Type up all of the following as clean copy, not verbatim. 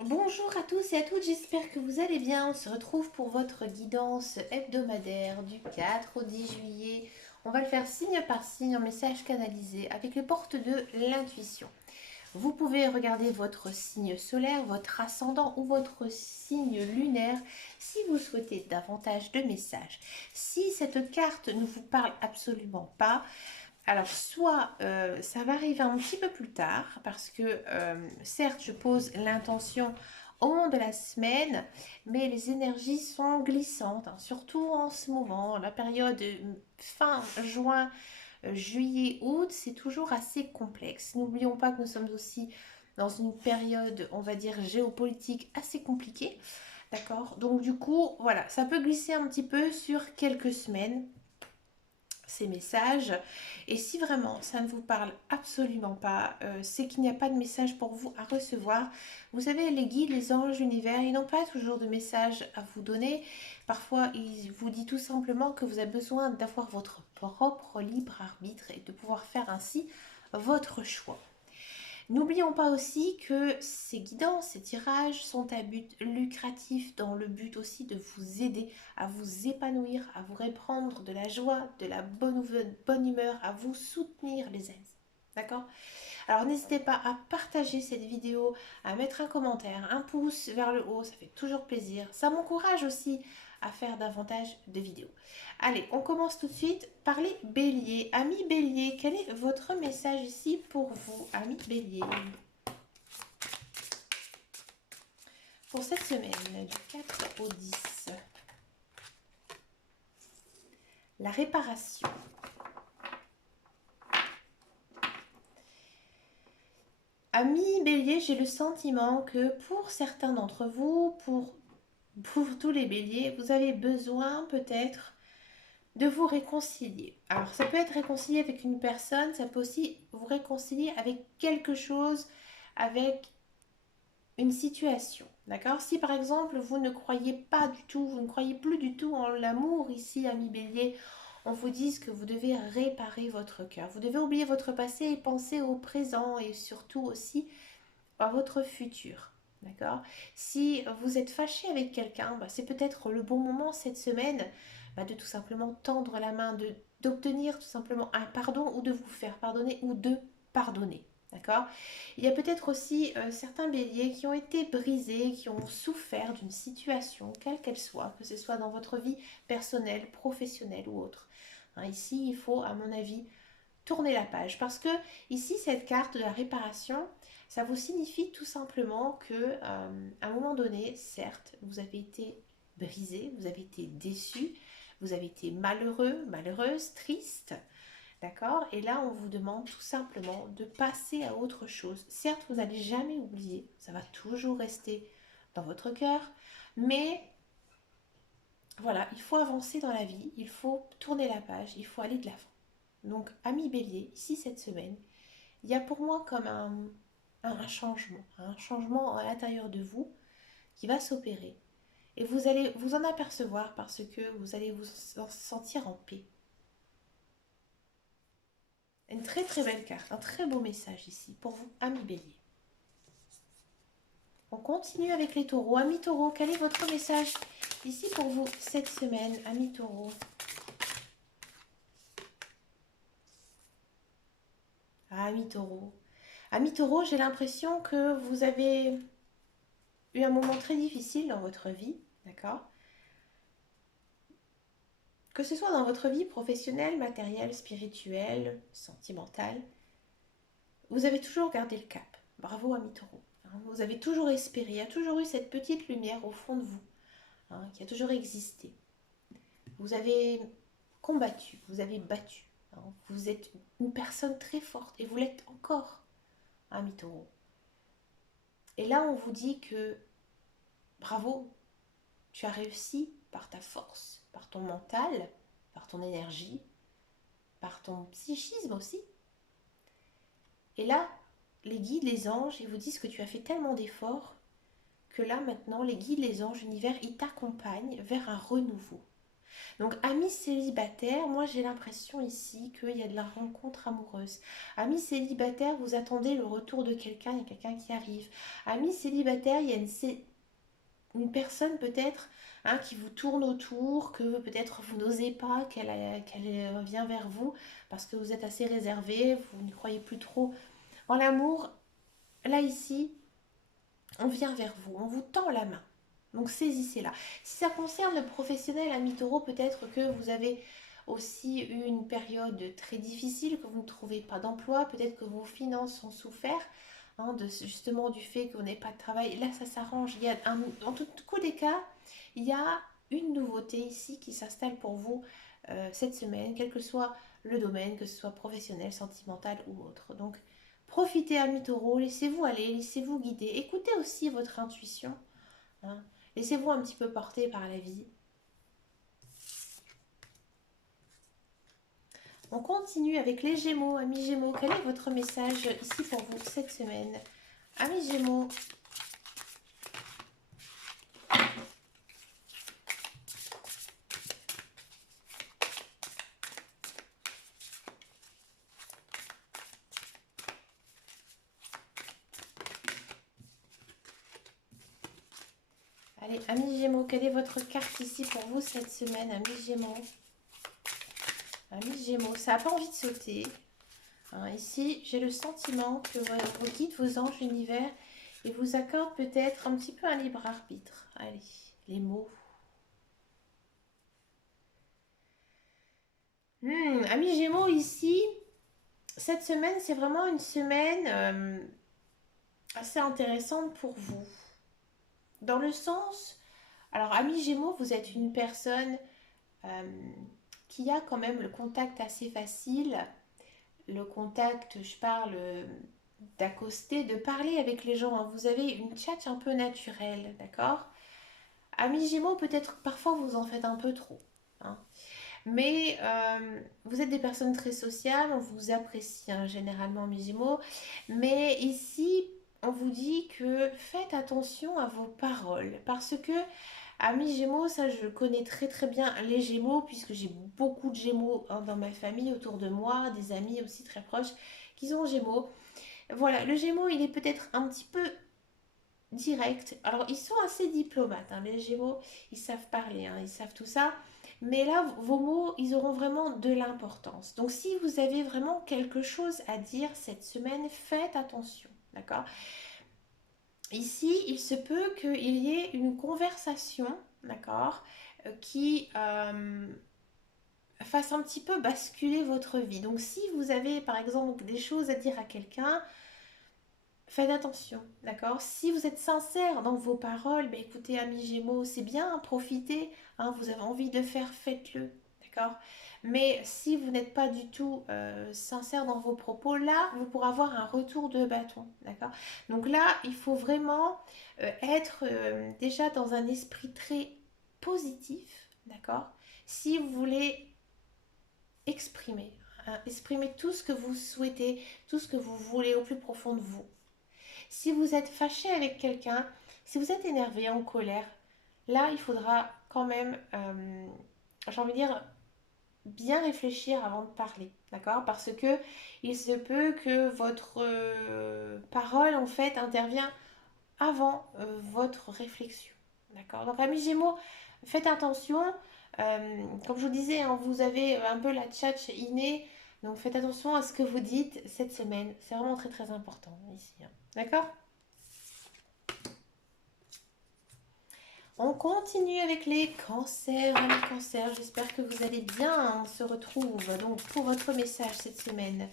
Bonjour à tous et à toutes, j'espère que vous allez bien. On se retrouve pour votre guidance hebdomadaire du 4 au 10 juillet. On va le faire signe par signe en message canalisé avec les portes de l'intuition. Vous pouvez regarder votre signe solaire, votre ascendant ou votre signe lunaire si vous souhaitez davantage de messages. Si cette carte ne vous parle absolument pas, alors, soit ça va arriver un petit peu plus tard, parce que certes, je pose l'intention au moment de la semaine, mais les énergies sont glissantes, hein, surtout en ce moment, la période fin juin, juillet, août, c'est toujours assez complexe. N'oublions pas que nous sommes aussi dans une période, on va dire, géopolitique assez compliquée, d'accord? Donc du coup, voilà, ça peut glisser un petit peu sur quelques semaines ces messages. Et si vraiment ça ne vous parle absolument pas, c'est qu'il n'y a pas de message pour vous à recevoir. Vous savez, les guides, les anges, l'univers, ils n'ont pas toujours de message à vous donner. Parfois, ils vous disent tout simplement que vous avez besoin d'avoir votre propre libre arbitre et de pouvoir faire ainsi votre choix. N'oublions pas aussi que ces guidances, ces tirages sont à but lucratif dans le but aussi de vous aider à vous épanouir, à vous reprendre de la joie, de la bonne humeur, à vous soutenir les amis. D'accord? Alors n'hésitez pas à partager cette vidéo, à mettre un commentaire, un pouce vers le haut, ça fait toujours plaisir. Ça m'encourage aussi à faire davantage de vidéos. Allez, on commence tout de suite par les béliers. Amis béliers, quel est votre message ici pour vous, amis béliers? Pour cette semaine, du 4 au 10. La réparation. Amis béliers, j'ai le sentiment que pour certains d'entre vous, pour tous les béliers, vous avez besoin peut-être de vous réconcilier. Alors ça peut être réconcilier avec une personne, ça peut aussi vous réconcilier avec quelque chose, avec une situation. D'accord? Si par exemple vous ne croyez pas du tout, vous ne croyez plus du tout en l'amour ici, ami bélier, on vous dit que vous devez réparer votre cœur. Vous devez oublier votre passé et penser au présent et surtout aussi à votre futur. D'accord? Si vous êtes fâché avec quelqu'un, bah, c'est peut-être le bon moment cette semaine bah, de tout simplement tendre la main, d'obtenir tout simplement un pardon ou de vous faire pardonner ou de pardonner. D'accord? Il y a peut-être aussi certains béliers qui ont été brisés, qui ont souffert d'une situation, quelle qu'elle soit, que ce soit dans votre vie personnelle, professionnelle ou autre. Hein, ici, il faut, à mon avis, tourner la page. Parce que ici, cette carte de la réparation, ça vous signifie tout simplement que à un moment donné, certes, vous avez été brisé, vous avez été déçu, vous avez été malheureux, malheureuse, triste. D'accord? Et là, on vous demande tout simplement de passer à autre chose. Certes, vous n'allez jamais oublier, ça va toujours rester dans votre cœur, mais voilà, il faut avancer dans la vie, il faut tourner la page, il faut aller de l'avant. Donc, ami bélier, ici cette semaine, il y a pour moi comme un changement à l'intérieur de vous qui va s'opérer. Et vous allez vous en apercevoir parce que vous allez vous sentir en paix. Une très très belle carte, un très beau message ici pour vous, ami bélier. On continue avec les taureaux. Ami taureau, quel est votre message ici pour vous cette semaine, ami taureau? Ah, ami taureau. Ami taureau, j'ai l'impression que vous avez eu un moment très difficile dans votre vie, d'accord? Que ce soit dans votre vie professionnelle, matérielle, spirituelle, sentimentale, vous avez toujours gardé le cap. Bravo, ami taureau. Hein. Vous avez toujours espéré, il y a toujours eu cette petite lumière au fond de vous, hein, qui a toujours existé. Vous avez combattu, vous avez battu. Hein. Vous êtes une personne très forte et vous l'êtes encore, ami taureau. Et là, on vous dit que bravo, tu as réussi par ta force, par ton mental, par ton énergie, par ton psychisme aussi. Et là, les guides, les anges, ils vous disent que tu as fait tellement d'efforts que là, maintenant, les guides, les anges, l'univers, ils t'accompagnent vers un renouveau. Donc, amis célibataires, moi j'ai l'impression ici qu'il y a de la rencontre amoureuse. Amis célibataires, vous attendez le retour de quelqu'un, il y a quelqu'un qui arrive. Amis célibataires, il y a une personne peut-être qui vous tourne autour, que peut-être vous n'osez pas qu'elle vient vers vous parce que vous êtes assez réservé, vous n'y croyez plus trop en l'amour. Là ici, on vient vers vous, on vous tend la main. Donc saisissez-la. Si ça concerne le professionnel, ami taureau, peut-être que vous avez aussi eu une période très difficile, que vous ne trouvez pas d'emploi, peut-être que vos finances ont souffert, justement du fait que vous n'avez pas de travail. Là, ça s'arrange. En tout coup des cas, il y a une nouveauté ici qui s'installe pour vous cette semaine, quel que soit le domaine, que ce soit professionnel, sentimental ou autre. Donc, profitez, amis taureaux, laissez-vous aller, laissez-vous guider. Écoutez aussi votre intuition. Hein. Laissez-vous un petit peu porter par la vie. On continue avec les Gémeaux. Amis Gémeaux, quel est votre message ici pour vous cette semaine? Amis Gémeaux. Allez, amis Gémeaux, quelle est votre carte ici pour vous cette semaine, amis Gémeaux? Amis Gémeaux, ça n'a pas envie de sauter. Hein, ici, j'ai le sentiment que vos guides, vos anges, l'univers, ils vous accordent peut-être un petit peu un libre arbitre. Allez, les mots. Amis Gémeaux, ici, cette semaine, c'est vraiment une semaine assez intéressante pour vous. Dans le sens, alors amis Gémeaux, vous êtes une personne euh, qui a quand même le contact assez facile. Le contact, je parle d'accoster, de parler avec les gens. Hein. Vous avez une tchatche un peu naturelle, d'accord? Amis Gémeaux, peut-être parfois vous en faites un peu trop. Hein. Mais vous êtes des personnes très sociales, on vous apprécie hein, généralement, mes Gémeaux. Mais ici, on vous dit que faites attention à vos paroles. Parce que, amis Gémeaux, ça je connais très très bien les Gémeaux, puisque j'ai beaucoup de Gémeaux hein, dans ma famille, autour de moi, des amis aussi très proches qui sont Gémeaux. Voilà, le Gémeaux, il est peut-être un petit peu direct. Alors, ils sont assez diplomates, hein, les Gémeaux, ils savent parler, hein, ils savent tout ça. Mais là, vos mots, ils auront vraiment de l'importance. Donc, si vous avez vraiment quelque chose à dire cette semaine, faites attention, d'accord? Ici, il se peut qu'il y ait une conversation, d'accord, qui fasse un petit peu basculer votre vie. Donc, si vous avez, par exemple, des choses à dire à quelqu'un, faites attention, d'accord? Si vous êtes sincère dans vos paroles, ben écoutez, amis Gémeaux, c'est bien, profitez, hein, vous avez envie de le faire, faites-le, d'accord? Mais si vous n'êtes pas du tout sincère dans vos propos, là, vous pourrez avoir un retour de bâton, d'accord? Donc là, il faut vraiment être déjà dans un esprit très positif, d'accord? Si vous voulez exprimer, hein, exprimer tout ce que vous souhaitez, tout ce que vous voulez au plus profond de vous. Si vous êtes fâché avec quelqu'un, si vous êtes énervé, en colère, là, il faudra quand même, j'ai envie de dire, bien réfléchir avant de parler, d'accord? Parce que il se peut que votre parole, en fait, intervient avant votre réflexion, d'accord? Donc, amis Gémeaux, faites attention. Comme je vous disais, hein, vous avez un peu la tchatche innée, donc faites attention à ce que vous dites cette semaine. C'est vraiment très très important ici, hein. D'accord? On continue avec les cancers. Les cancers, j'espère que vous allez bien. On se retrouve donc pour votre message cette semaine.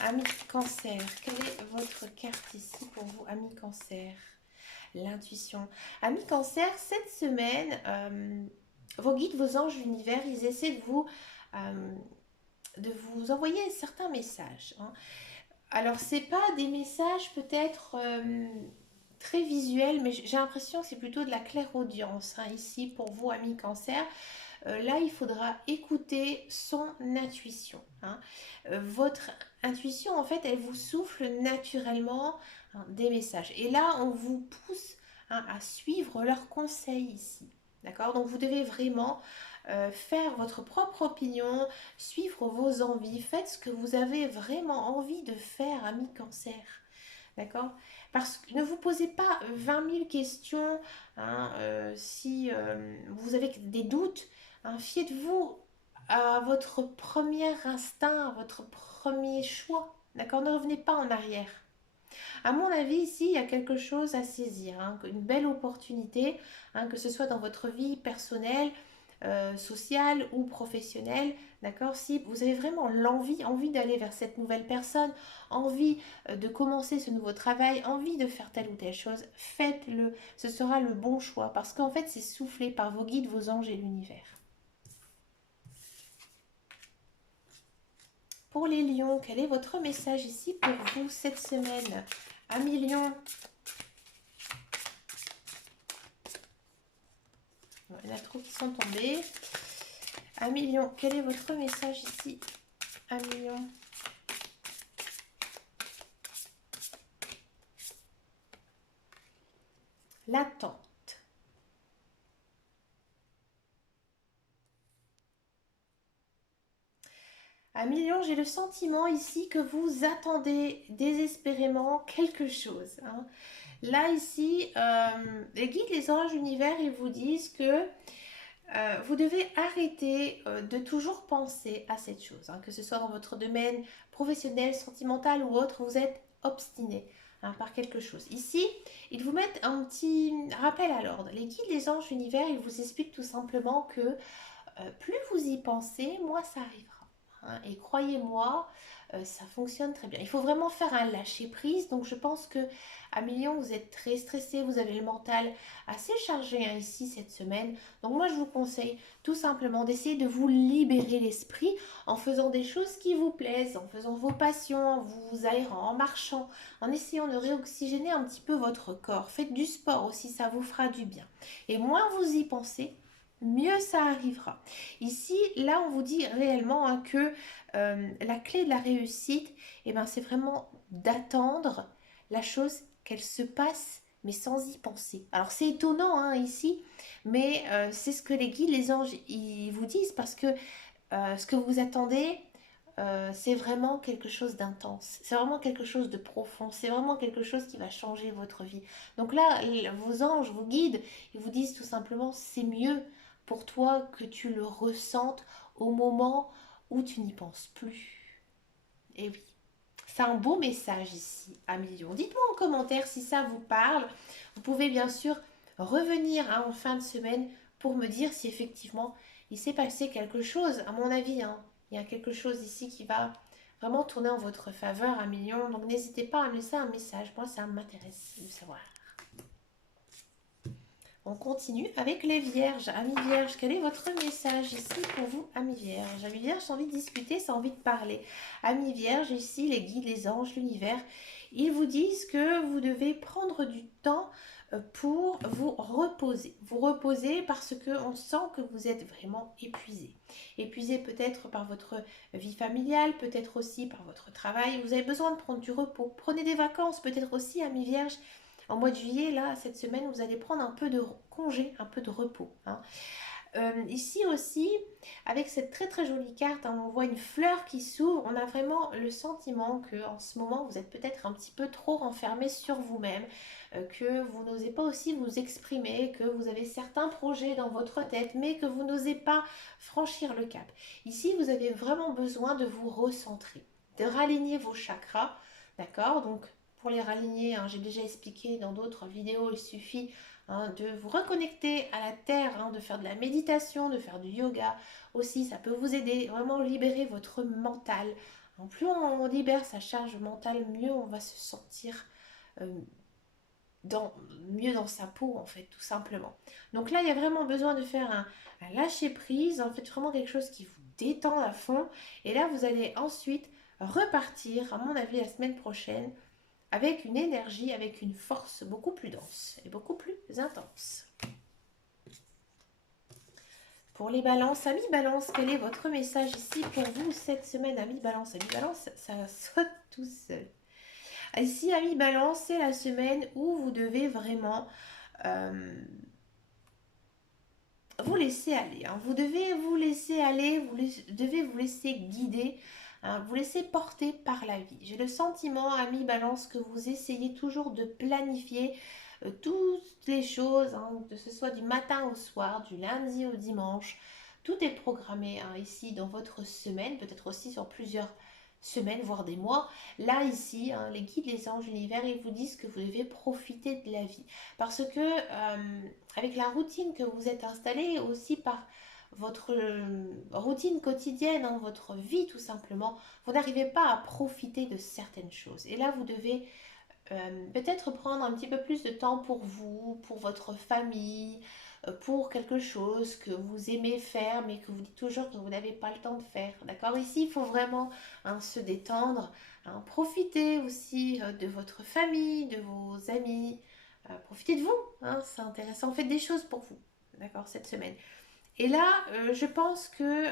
Amis cancer, quelle est votre carte ici pour vous, amis cancer? L'intuition. Amis cancer, cette semaine, vos guides, vos anges, l'univers, ils essaient euh, de vous envoyer certains messages. Hein. Alors, c'est pas des messages peut-être très visuels, mais j'ai l'impression que c'est plutôt de la clairaudience hein, ici pour vous, amis cancer. Là, il faudra écouter son intuition. Hein. Votre intuition, en fait, elle vous souffle naturellement hein, des messages. Et là, on vous pousse hein, à suivre leurs conseils ici. D'accord? Donc, vous devez vraiment faire votre propre opinion, suivre vos envies. Faites ce que vous avez vraiment envie de faire, ami Cancer. D'accord? Parce que ne vous posez pas 20 000 questions, hein, si vous avez des doutes, hein, fiez-vous à votre premier instinct, à votre premier choix. D'accord? Ne revenez pas en arrière. À mon avis, ici, il y a quelque chose à saisir, hein, une belle opportunité, hein, que ce soit dans votre vie personnelle, sociale ou professionnelle, d'accord? Si vous avez vraiment envie d'aller vers cette nouvelle personne, envie de commencer ce nouveau travail, envie de faire telle ou telle chose, faites-le. Ce sera le bon choix parce qu'en fait, c'est soufflé par vos guides, vos anges et l'univers. Pour les lions, quel est votre message ici pour vous cette semaine? Amis lions. Il y en a trop qui sont tombés. Amis lions, quel est votre message ici? Amis lions. L'attente. Amis lions, j'ai le sentiment ici que vous attendez désespérément quelque chose, hein. Là, ici, les guides, les anges, l'univers, ils vous disent que vous devez arrêter de toujours penser à cette chose, hein, que ce soit dans votre domaine professionnel, sentimental ou autre, vous êtes obstiné, hein, par quelque chose. Ici, ils vous mettent un petit rappel à l'ordre. Les guides, les anges, l'univers, ils vous expliquent tout simplement que plus vous y pensez, moins ça arrivera, hein. Et croyez-moi, ça fonctionne très bien. Il faut vraiment faire un lâcher-prise. Donc je pense que à Million, vous êtes très stressé, vous avez le mental assez chargé, hein, ici cette semaine. Donc moi, je vous conseille tout simplement d'essayer de vous libérer l'esprit en faisant des choses qui vous plaisent, en faisant vos passions, en vous aérant, en marchant, en essayant de réoxygéner un petit peu votre corps. Faites du sport aussi, ça vous fera du bien. Et moins vous y pensez, mieux ça arrivera. Ici, là, on vous dit réellement, hein, que la clé de la réussite, eh ben, c'est vraiment d'attendre la chose qu'elle se passe, mais sans y penser. Alors, c'est étonnant, hein, ici, mais c'est ce que les guides, les anges, ils vous disent, parce que ce que vous attendez, c'est vraiment quelque chose d'intense, c'est vraiment quelque chose de profond, c'est vraiment quelque chose qui va changer votre vie. Donc là, vos anges, vos guides, ils vous disent tout simplement, c'est mieux pour toi que tu le ressentes au moment où tu n'y penses plus. Et oui, c'est un beau message ici, à Million. Dites-moi en commentaire si ça vous parle. Vous pouvez bien sûr revenir, hein, en fin de semaine pour me dire si effectivement il s'est passé quelque chose. À mon avis, hein, il y a quelque chose ici qui va vraiment tourner en votre faveur, à Million. Donc n'hésitez pas à me laisser un message. Moi, ça m'intéresse de savoir. On continue avec les vierges. Amis vierges, quel est votre message ici pour vous, amis vierges? Amis vierges, j'ai envie de discuter, c'est envie de parler. Amis vierges, ici, les guides, les anges, l'univers, ils vous disent que vous devez prendre du temps pour vous reposer. Vous reposer parce qu'on sent que vous êtes vraiment épuisé. Épuisé peut-être par votre vie familiale, peut-être aussi par votre travail. Vous avez besoin de prendre du repos. Prenez des vacances, peut-être aussi, amis vierges. En mois de juillet, là, cette semaine, vous allez prendre un peu de congé, un peu de repos, hein. Ici aussi, avec cette très très jolie carte, hein, on voit une fleur qui s'ouvre. On a vraiment le sentiment que en ce moment, vous êtes peut-être un petit peu trop renfermé sur vous-même, que vous n'osez pas aussi vous exprimer, que vous avez certains projets dans votre tête, mais que vous n'osez pas franchir le cap. Ici, vous avez vraiment besoin de vous recentrer, de raligner vos chakras, d'accord? Donc, pour les raligner, hein, j'ai déjà expliqué dans d'autres vidéos, il suffit, hein, de vous reconnecter à la terre, hein, de faire de la méditation, de faire du yoga aussi, ça peut vous aider, vraiment libérer votre mental. En plus on libère sa charge mentale, mieux on va se sentir euh, mieux dans sa peau, en fait, tout simplement. Donc là, il y a vraiment besoin de faire un lâcher prise, en fait, vraiment quelque chose qui vous détend à fond. Et là, vous allez ensuite repartir, à mon avis, la semaine prochaine, avec une énergie, avec une force beaucoup plus dense et beaucoup plus intense. Pour les balances, amis balance, quel est votre message ici pour vous cette semaine? Amis balance, ça saute tout seul. Ici, amis balance, c'est la semaine où vous devez vraiment vous laisser aller. Hein. Vous devez vous laisser aller, devez vous laisser guider, hein, vous laisser porter par la vie. J'ai le sentiment, ami Balance, que vous essayez toujours de planifier toutes les choses, hein, que ce soit du matin au soir, du lundi au dimanche. Tout est programmé hein, ici dans votre semaine, peut-être aussi sur plusieurs semaines, voire des mois. Là, ici, hein, les guides, les anges, l'univers, ils vous disent que vous devez profiter de la vie. Parce que avec la routine que vous êtes installée, aussi par votre routine quotidienne, hein, votre vie tout simplement, vous n'arrivez pas à profiter de certaines choses. Et là, vous devez peut-être prendre un petit peu plus de temps pour vous, pour votre famille, pour quelque chose que vous aimez faire, mais que vous dites toujours que vous n'avez pas le temps de faire. D'accord? Ici, il faut vraiment hein, se détendre, hein, profiter aussi de votre famille, de vos amis, profitez de vous. Hein, c'est intéressant. Faites des choses pour vous. D'accord? Cette semaine. Et là, je pense que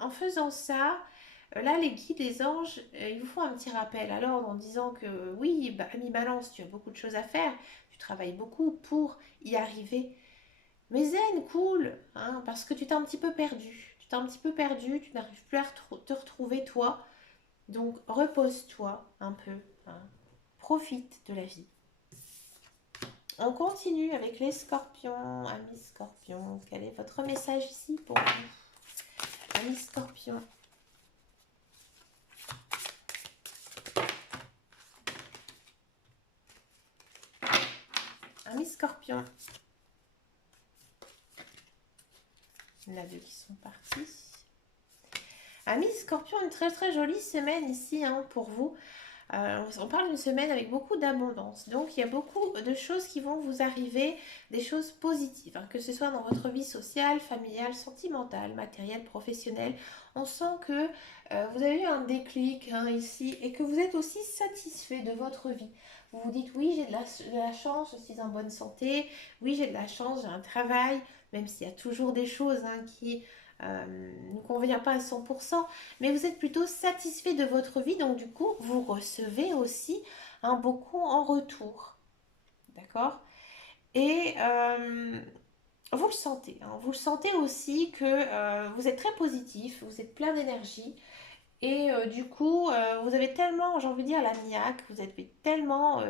en faisant ça, là, les guides, les anges, ils vous font un petit rappel à l'ordre en disant que oui, bah, ami Balance, tu as beaucoup de choses à faire, tu travailles beaucoup pour y arriver. Mais zen, cool, hein, parce que tu t'es un petit peu perdu. Tu t'es un petit peu perdu, tu n'arrives plus à te retrouver toi. Donc repose-toi un peu, hein. Profite de la vie. On continue avec les scorpions. Amis scorpions, quel est votre message ici pour vous? Amis scorpions. Amis scorpions. Il y en a deux qui sont partis. Amis scorpions, une très très jolie semaine ici hein, pour vous. On parle d'une semaine avec beaucoup d'abondance. Donc, il y a beaucoup de choses qui vont vous arriver, des choses positives, hein, que ce soit dans votre vie sociale, familiale, sentimentale, matérielle, professionnelle. On sent que vous avez eu un déclic hein, ici et que vous êtes aussi satisfait de votre vie. Vous vous dites, oui, j'ai de la chance, je suis en bonne santé, oui, j'ai de la chance, j'ai un travail, même s'il y a toujours des choses hein, qui ne conviennent pas à 100%. Mais vous êtes plutôt satisfait de votre vie, donc du coup, vous recevez aussi un beaucoup en retour. D'accord? Et vous le sentez. Hein, vous le sentez aussi que vous êtes très positif, vous êtes plein d'énergie. Et du coup, vous avez tellement, j'ai envie de dire, la niaque, vous avez tellement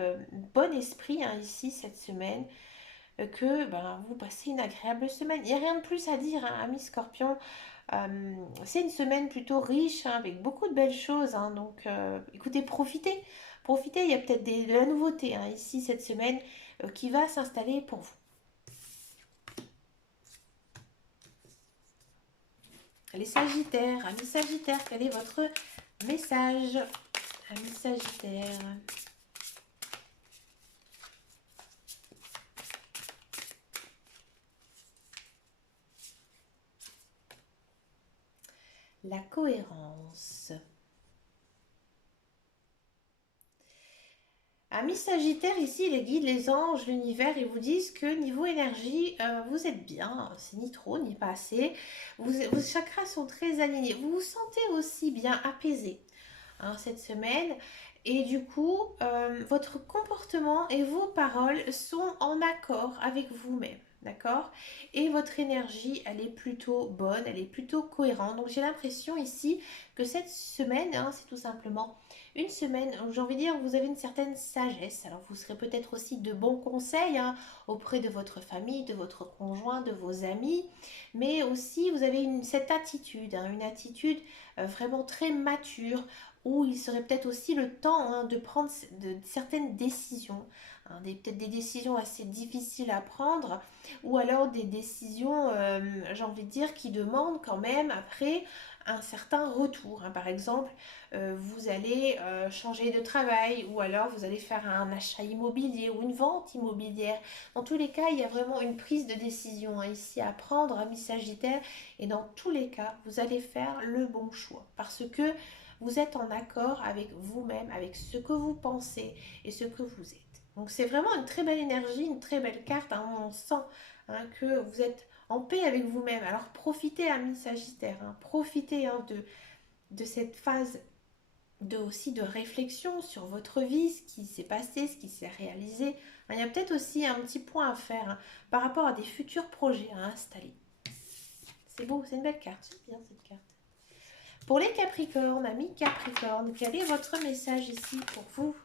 bon esprit hein, ici cette semaine que ben, vous passez une agréable semaine. Il n'y a rien de plus à dire, hein, amis scorpions. C'est une semaine plutôt riche, hein, avec beaucoup de belles choses. Hein, donc, écoutez, profitez. Profitez, il y a peut-être de la nouveauté hein, ici cette semaine qui va s'installer pour vous. Les Sagittaires, amis Sagittaires, quel est votre message? Amis Sagittaires. La cohérence. Amis Sagittaire, ici, les guides, les anges, l'univers, ils vous disent que niveau énergie, vous êtes bien. C'est ni trop, ni pas assez. Vos chakras sont très alignés. Vous vous sentez aussi bien apaisé hein, cette semaine. Et du coup, votre comportement et vos paroles sont en accord avec vous-même. D'accord? Et votre énergie, elle est plutôt bonne, elle est plutôt cohérente. Donc j'ai l'impression ici que cette semaine, hein, c'est tout simplement une semaine où j'ai envie de dire vous avez une certaine sagesse. Alors vous serez peut-être aussi de bons conseils hein, auprès de votre famille, de votre conjoint, de vos amis. Mais aussi vous avez cette attitude, hein, une attitude vraiment très mature où il serait peut-être aussi le temps hein, de prendre certaines décisions, hein, peut-être des décisions assez difficiles à prendre, ou alors des décisions, j'ai envie de dire, qui demandent quand même après un certain retour. Hein. Par exemple, vous allez changer de travail, ou alors vous allez faire un achat immobilier ou une vente immobilière. Dans tous les cas, il y a vraiment une prise de décision hein, ici à prendre, ami Sagittaire, et dans tous les cas, vous allez faire le bon choix, parce que vous êtes en accord avec vous-même, avec ce que vous pensez et ce que vous êtes. Donc c'est vraiment une très belle énergie, une très belle carte. Hein. On sent hein, que vous êtes en paix avec vous-même. Alors profitez, amis Sagittaire, hein, profitez hein, de cette phase aussi de réflexion sur votre vie, ce qui s'est passé, ce qui s'est réalisé. Hein, il y a peut-être aussi un petit point à faire hein, par rapport à des futurs projets à installer. C'est beau, c'est une belle carte. J'aime bien cette carte. Pour les Capricornes, amis Capricornes, quel est votre message ici pour vous,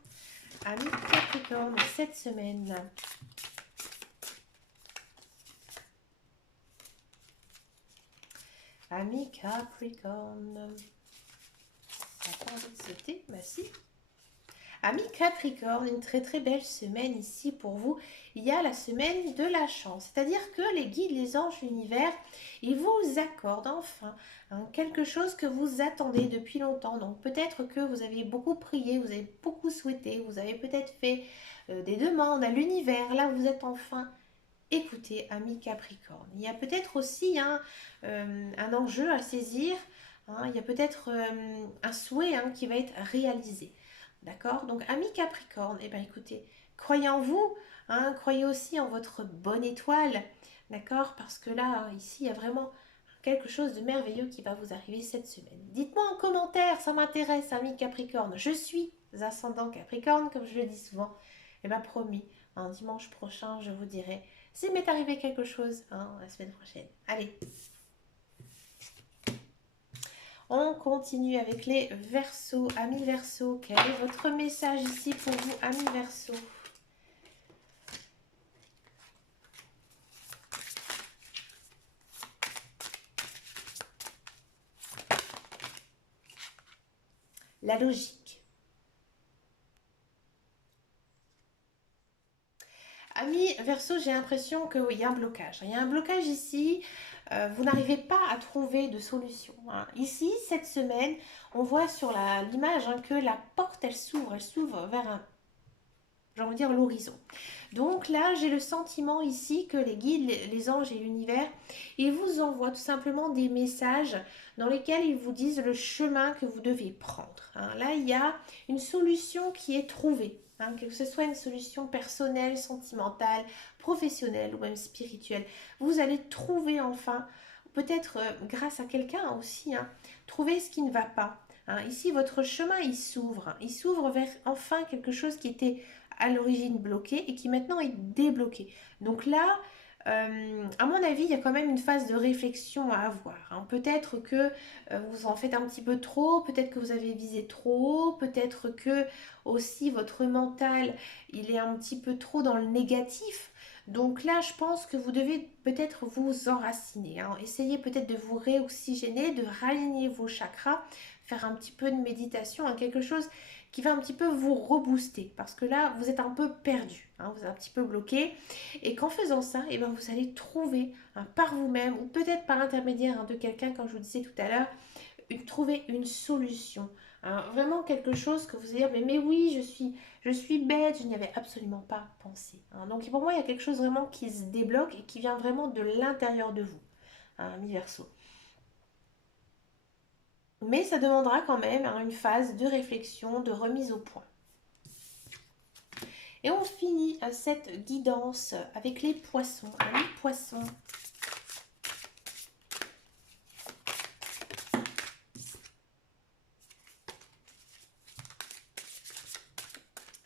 amis Capricorne, cette semaine? Amis Capricorne. Ça n'a pas envie de sauter, bah si. Amis Capricorne, une très très belle semaine ici pour vous. Il y a la semaine de la chance, c'est-à-dire que les guides, les anges, l'univers, ils vous accordent enfin quelque chose que vous attendez depuis longtemps. Donc peut-être que vous avez beaucoup prié, vous avez beaucoup souhaité, vous avez peut-être fait des demandes à l'univers. Là, vous êtes enfin écoutez, amis Capricorne. Il y a peut-être aussi un enjeu à saisir. Il y a peut-être un souhait qui va être réalisé. D'accord? Donc, amis Capricorne, eh bien écoutez, croyez en vous, croyez aussi en votre bonne étoile. D'accord? Parce que là, ici, il y a vraiment quelque chose de merveilleux qui va vous arriver cette semaine. Dites-moi en commentaire, ça m'intéresse, amis Capricorne. Je suis ascendant Capricorne, comme je le dis souvent. Et bien promis, dimanche prochain, je vous dirai s'il m'est arrivé quelque chose la semaine prochaine. Allez, on continue avec les Verseaux. Amis Verseaux, quel est votre message ici pour vous, amis Verseaux? La logique. Amis Verseau, j'ai l'impression qu'il y a un blocage. Il y a un blocage ici. Vous n'arrivez pas à trouver de solution. Ici, cette semaine, on voit sur l'image que la porte, elle s'ouvre vers j'ai envie de dire l'horizon. Donc là, j'ai le sentiment ici que les guides, les anges et l'univers, ils vous envoient tout simplement des messages dans lesquels ils vous disent le chemin que vous devez prendre. Là, il y a une solution qui est trouvée. Que ce soit une solution personnelle, sentimentale, professionnelle ou même spirituelle. Vous allez trouver enfin, peut-être grâce à quelqu'un aussi, trouver ce qui ne va pas. Ici, votre chemin, il s'ouvre. Il s'ouvre vers enfin quelque chose qui était à l'origine bloqué et qui maintenant est débloqué. Donc là, à mon avis, il y a quand même une phase de réflexion à avoir. Peut-être que vous en faites un petit peu trop, peut-être que vous avez visé trop haut, peut-être que aussi votre mental, il est un petit peu trop dans le négatif. Donc là, je pense que vous devez peut-être vous enraciner. Essayez peut-être de vous réoxygéner, de raligner vos chakras, faire un petit peu de méditation, quelque chose qui va un petit peu vous rebooster parce que là vous êtes un peu perdu, vous êtes un petit peu bloqué et qu'en faisant ça, vous allez trouver par vous-même ou peut-être par l'intermédiaire de quelqu'un, comme je vous disais tout à l'heure, trouver une solution. Vraiment quelque chose que vous allez dire mais oui, je suis bête, je n'y avais absolument pas pensé. Donc pour moi, il y a quelque chose vraiment qui se débloque et qui vient vraiment de l'intérieur de vous, mi verso. Mais ça demandera quand même une phase de réflexion, de remise au point. Et on finit cette guidance avec les poissons. Les poissons.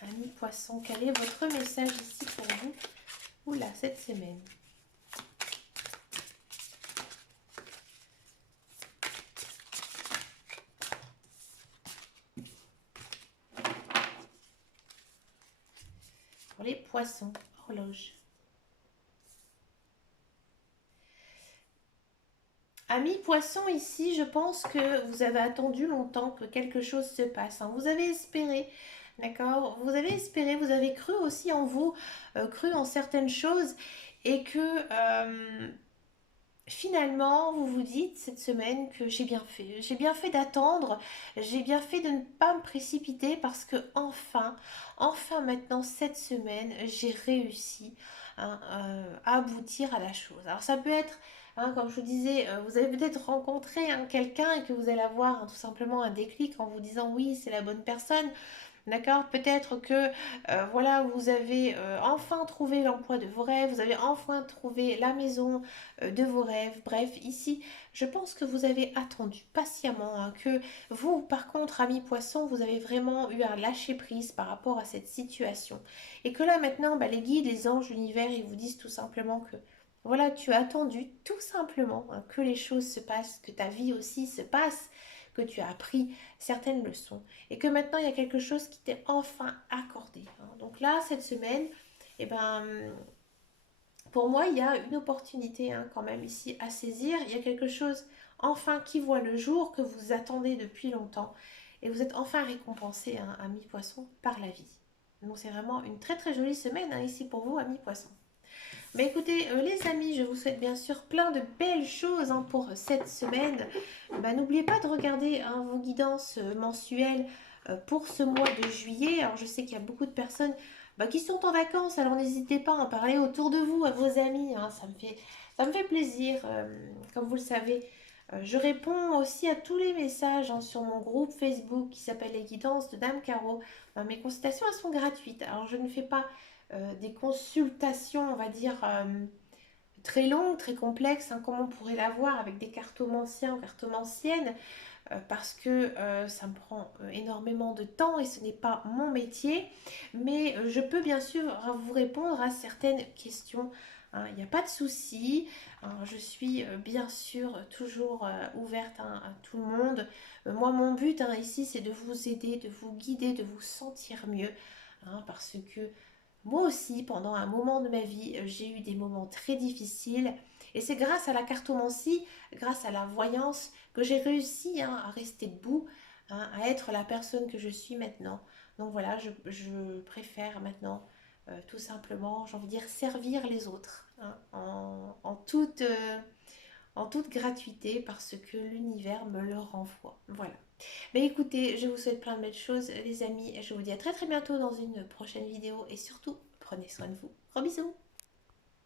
Amis poissons, quel est votre message ici pour vous? Oula, cette semaine. Pour les poissons, horloge. Amis poissons, ici, je pense que vous avez attendu longtemps que quelque chose se passe. Vous avez espéré, d'accord? Vous avez espéré, vous avez cru aussi en vous, cru en certaines choses et que finalement, vous vous dites cette semaine que j'ai bien fait. J'ai bien fait d'attendre, j'ai bien fait de ne pas me précipiter parce que enfin maintenant cette semaine, j'ai réussi à aboutir à la chose. Alors ça peut être, comme je vous disais, vous avez peut-être rencontré quelqu'un et que vous allez avoir tout simplement un déclic en vous disant oui, c'est la bonne personne. D'accord? Peut-être que voilà, vous avez enfin trouvé l'emploi de vos rêves, vous avez enfin trouvé la maison de vos rêves. Bref, ici, je pense que vous avez attendu patiemment, que vous, par contre, ami poisson, vous avez vraiment eu à lâcher prise par rapport à cette situation. Et que là, maintenant, les guides, les anges, l'univers, ils vous disent tout simplement que Voilà, tu as attendu tout simplement hein, que les choses se passent, que ta vie aussi se passe, que tu as appris certaines leçons et que maintenant il y a quelque chose qui t'est enfin accordé, hein. Donc là, cette semaine, eh ben, pour moi, il y a une opportunité hein, quand même ici à saisir. Il y a quelque chose enfin qui voit le jour que vous attendez depuis longtemps et vous êtes enfin récompensé, hein, ami poisson, par la vie. Donc c'est vraiment une très très jolie semaine hein, ici pour vous, ami poisson. Mais écoutez, les amis, je vous souhaite bien sûr plein de belles choses hein, pour cette semaine. Bah, n'oubliez pas de regarder hein, vos guidances mensuelles pour ce mois de juillet. Alors, je sais qu'il y a beaucoup de personnes bah, qui sont en vacances, alors n'hésitez pas à en parler autour de vous, à vos amis, hein, ça me fait plaisir. Comme vous le savez, je réponds aussi à tous les messages hein, sur mon groupe Facebook qui s'appelle Les Guidances de Dame Caro. Mes consultations, elles sont gratuites. Alors, je ne fais pas des consultations, on va dire, très longues, très complexes, hein, comme on pourrait l'avoir avec des cartomanciens ou cartomanciennes, parce que ça me prend énormément de temps et ce n'est pas mon métier. Mais je peux bien sûr vous répondre à certaines questions. Hein, il n'y a pas de souci. Hein, je suis bien sûr toujours ouverte hein, à tout le monde. Moi, mon but hein, ici, c'est de vous aider, de vous guider, de vous sentir mieux. Hein, parce que moi aussi, pendant un moment de ma vie, j'ai eu des moments très difficiles. Et c'est grâce à la cartomancie, grâce à la voyance, que j'ai réussi hein, à rester debout, hein, à être la personne que je suis maintenant. Donc voilà, je préfère maintenant tout simplement, j'ai envie de dire, servir les autres hein, en toute gratuité parce que l'univers me le renvoie. Voilà. Mais écoutez, je vous souhaite plein de belles choses, les amis. Je vous dis à très très bientôt dans une prochaine vidéo et surtout, prenez soin de vous. Gros bisous.